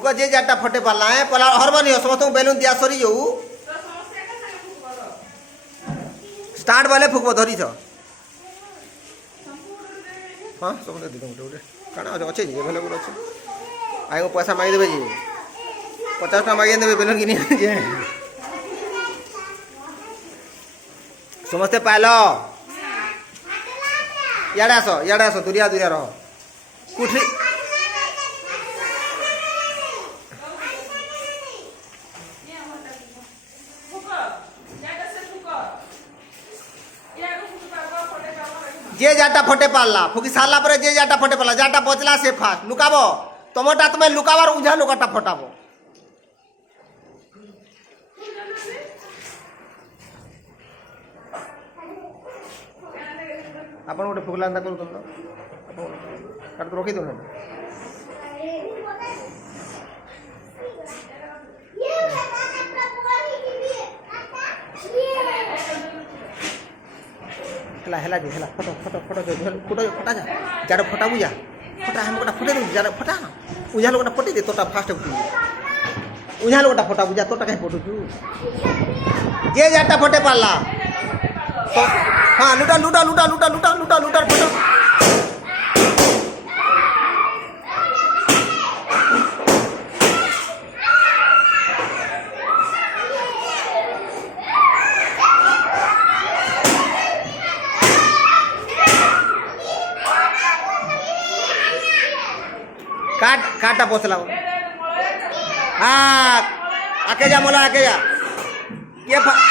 ফুক যে যারটা ফটে পারলা পলা হরবানি সমস্ত বেলুন দিয়া সরি যাও স্টার্ট বলে ফুকব ধরিছ হ্যাঁ সমস্ত দিকে গোটে গোটে কাଣା আছে যে এভেলেবল আছে আগে পয়সা মাগি দেবে যে 50 টাকা মাগিয়ে দেবে বেলুন কিনে যে সমস্তে পাইল ইয়াড়ে আস দুরিয়া দুরিয়া রহ কুঠি যে যাটা ফটে পারলা ফুকি সারলা পরে যে যাটা ফটে পারলা যাটা বচলা সে ফার্স্ট লুকাব তোমারটা তুমি লুকাবার উঝা লোকটা ফটাবো ଆପଣ ଗୋଟେ ଫୁକଲା ଏନ୍ତା କରୁ ତମର କାଟ ରଖି ଦଉ ହେଲା ହେଲା ଯେ ହେଲା ଫଟୋ ଫଟୋ ଫଟୋ ଫଟୋ ଫଟା ଯା ଯାର ଫଟା ବୁଝା ଫଟା ଆମେ ଗୋଟା ଫଟେଇ ଦେଉଛି ଯାର ଫଟା ଉଝା ଲୋକଟା ଫଟେଇ ଦେ ତୋଟା ଫାଷ୍ଟ ଉଝା ଲୋକଟା ଫଟା ବୁଝା ତୋଟା କାହିଁ ଫଟୁଛୁ ଯେ ଯାରଟା ଫଟେ ପାରିଲା हाँ लुटा लुटा लुटा लुटा लुटा लुटा लुटा फटो काट काटा पोसला हाँ आके जा मोला आके जा ये